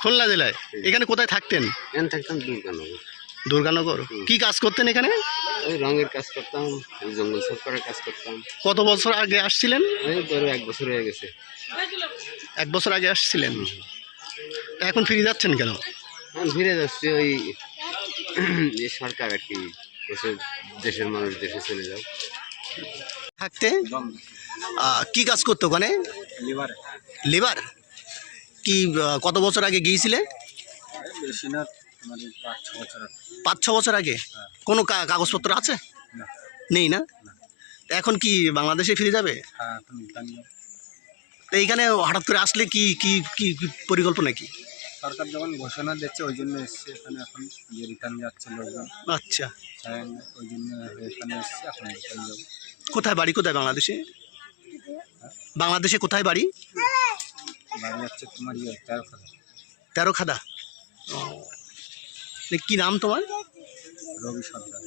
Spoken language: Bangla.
খুলনা জেলায়। এখানে কোথায় থাকতেন? এখানে থাকতাম দুর্গানগর। দুর্গানগর। কি কাজ করতেন এখানে? ওই রঙের কাজ করতাম, ওই জঙ্গল সাফ করার কাজ করতাম। কত বছর আগে আসছিলেন? ওই ধরো 1 বছর হয়ে গেছে। 1 বছর আগে আসছিলেন। এখন ফিরে যাচ্ছেন কেন? এখন ফিরে যাচ্ছি ওই এই সরকার আর কি বলছে, দেশের মানুষ দেশে চলে যাও। থাকতে কি কাজ করতো ওখানে? লিভার। লেবার। কি কত বছর আগে গিয়েছিলে? বেশি না, মানে 5-6 বছর। 5-6 বছর আগে। কোনো কাগজপত্র আছে? না। নেই না? এখন কি বাংলাদেশে ফিরে যাবে? হ্যাঁ, তো এইখানে হঠাৎ করে আসলে কি কি কি কি পরিকল্পনা কি? সরকার যখন ঘোষণা দিচ্ছে ওই জন্য এসছে এখানে, এখন যে রিটার্ন যাচ্ছে লোকজন, আচ্ছা। ওই জন্য এখানে এসছে, এখন রিটার্ন যাবো। কোথায় বাড়ি? কোথায় বাংলাদেশে? বাংলাদেশে কোথায় বাড়ি? বাড়ি যাচ্ছে তোমার 13 তেরোখাদা। ও, কি নাম তোমার? রবি সরকার।